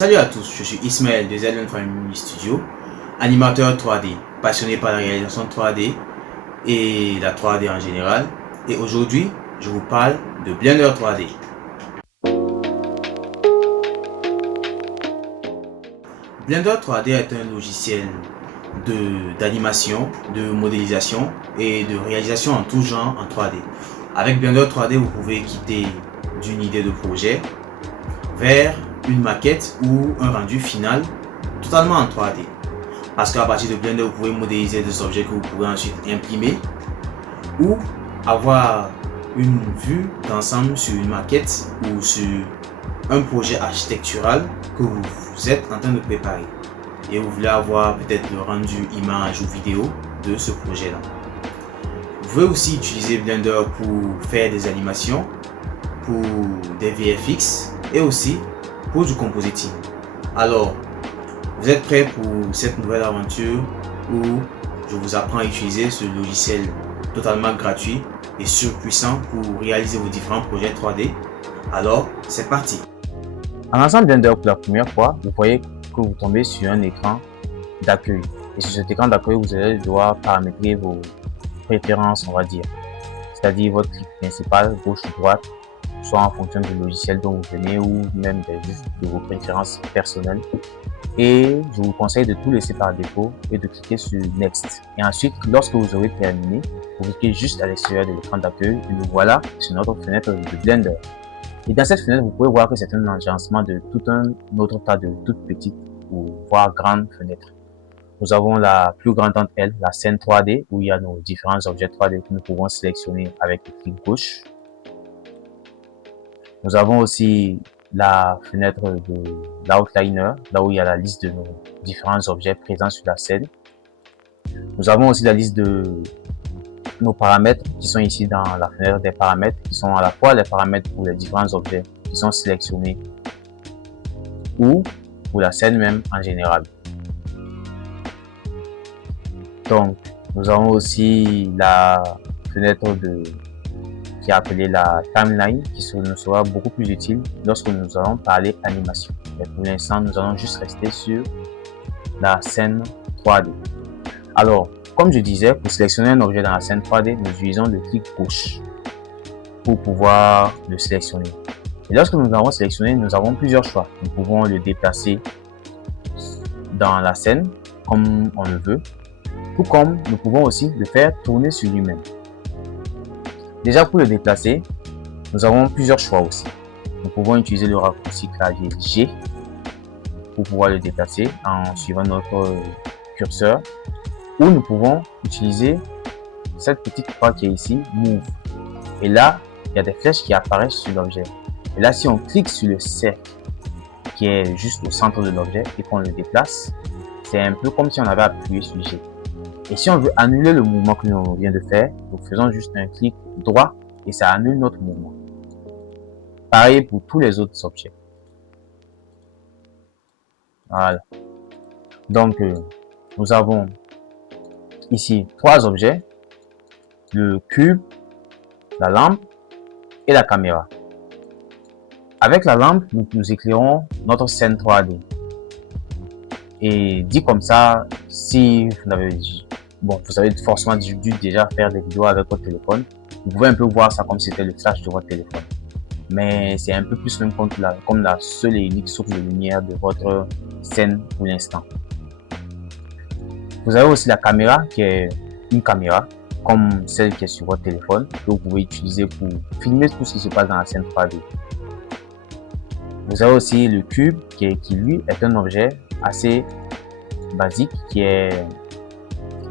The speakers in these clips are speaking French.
Salut à tous, je suis Ismaël de Zelden Family Studio, animateur 3D, passionné par la réalisation 3D et la 3D en général. Et aujourd'hui, je vous parle de Blender 3D. Blender 3D est un logiciel d'animation, de modélisation et de réalisation en tout genre en 3D. Avec Blender 3D, vous pouvez quitter d'une idée de projet vers une maquette ou un rendu final totalement en 3D. Parce qu'à partir de Blender, vous pouvez modéliser des objets que vous pouvez ensuite imprimer ou avoir une vue d'ensemble sur une maquette ou sur un projet architectural que vous êtes en train de préparer et vous voulez avoir peut-être le rendu image ou vidéo de ce projet-là. Vous pouvez aussi utiliser Blender pour faire des animations, pour des VFX et aussi pour du compositing. Alors, vous êtes prêts pour cette nouvelle aventure où je vous apprends à utiliser ce logiciel totalement gratuit et surpuissant pour réaliser vos différents projets 3D. Alors, c'est parti! En lançant Blender pour la première fois, vous voyez que vous tombez sur un écran d'accueil. Et sur cet écran d'accueil, vous allez devoir paramétrer vos préférences, on va dire. C'est-à-dire votre clic principal, gauche ou droite, soit en fonction du logiciel dont vous venez ou même juste de vos préférences personnelles. Et je vous conseille de tout laisser par défaut et de cliquer sur Next. Et ensuite, lorsque vous aurez terminé, vous cliquez juste à l'extérieur de l'écran d'accueil et nous voilà sur notre fenêtre de Blender. Et dans cette fenêtre, vous pouvez voir que c'est un agencement de tout un autre tas de toutes petites ou voire grandes fenêtres. Nous avons la plus grande d'entre elles, la scène 3D, où il y a nos différents objets 3D que nous pouvons sélectionner avec le clic gauche. Nous avons aussi la fenêtre de l'outliner, là où il y a la liste de nos différents objets présents sur la scène. Nous avons aussi la liste de nos paramètres qui sont ici dans la fenêtre des paramètres, qui sont à la fois les paramètres pour les différents objets qui sont sélectionnés ou pour la scène même en général. Donc, nous avons aussi la fenêtre qui est appelée la timeline, qui nous sera beaucoup plus utile lorsque nous allons parler animation. Mais pour l'instant, nous allons juste rester sur la scène 3D. Alors, comme je disais, pour sélectionner un objet dans la scène 3D, nous utilisons le clic gauche pour pouvoir le sélectionner. Et lorsque nous l'avons sélectionné, nous avons plusieurs choix. Nous pouvons le déplacer dans la scène comme on le veut, tout comme nous pouvons aussi le faire tourner sur lui-même. Déjà pour le déplacer, nous avons plusieurs choix aussi. Nous pouvons utiliser le raccourci clavier G pour pouvoir le déplacer en suivant notre curseur. Ou nous pouvons utiliser cette petite croix qui est ici, Move. Et là, il y a des flèches qui apparaissent sur l'objet. Et là, si on clique sur le cercle qui est juste au centre de l'objet et qu'on le déplace, c'est un peu comme si on avait appuyé sur G. Et si on veut annuler le mouvement que nous vient de faire, nous faisons juste un clic droit et ça annule notre mouvement. Pareil pour tous les autres objets. Voilà. Donc, nous avons ici 3 objets, le cube, la lampe et la caméra. Avec la lampe, nous éclairons notre scène 3D. Et dit comme ça, si vous avez forcément dû déjà faire des vidéos avec votre téléphone, vous pouvez un peu voir ça comme si c'était le flash de votre téléphone. Mais c'est un peu plus même comme la seule et unique source de lumière de votre scène pour l'instant. Vous avez aussi la caméra qui est une caméra comme celle qui est sur votre téléphone que vous pouvez utiliser pour filmer tout ce qui se passe dans la scène 3D. Vous avez aussi le cube qui lui est un objet assez basique qui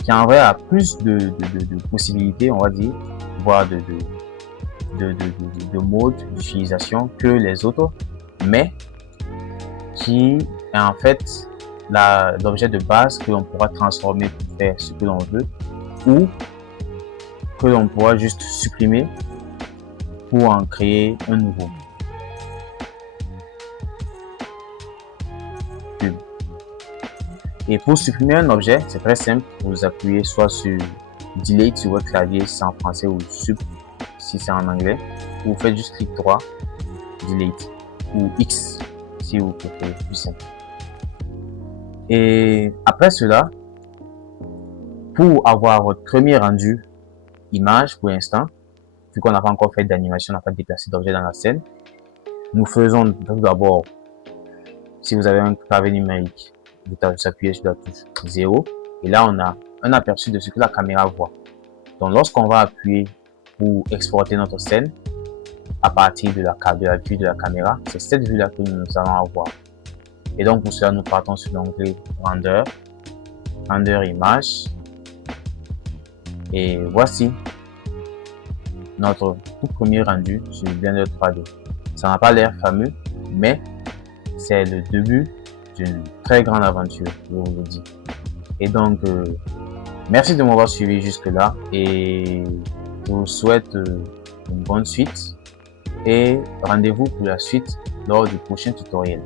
en vrai a plus de possibilités, on va dire, voire de modes d'utilisation que les autres, mais qui est en fait l'objet de base que l'on pourra transformer pour faire ce que l'on veut ou que l'on pourra juste supprimer pour en créer un nouveau. Et pour supprimer un objet, c'est très simple. Vous appuyez soit sur Delete sur votre clavier si c'est en français ou Sup si c'est en anglais. Ou vous faites juste clic droit, Delete ou X si vous préférez, plus simple. Et après cela, pour avoir votre premier rendu image pour l'instant, vu qu'on n'a pas encore fait d'animation, on n'a pas déplacé d'objet dans la scène, nous faisons tout d'abord, si vous avez un clavier numérique, vous appuyez sur la touche 0 et là on a un aperçu de ce que la caméra voit. Donc lorsqu'on va appuyer pour exporter notre scène à partir de la vue de la caméra, c'est cette vue là que nous allons avoir. Et donc pour cela nous partons sur l'onglet render image et voici notre tout premier rendu sur Blender 3D. Ça n'a pas l'air fameux, mais c'est le début d'une très grande aventure, je vous le dis. Et donc, merci de m'avoir suivi jusque là et je vous souhaite une bonne suite et rendez-vous pour la suite lors du prochain tutoriel.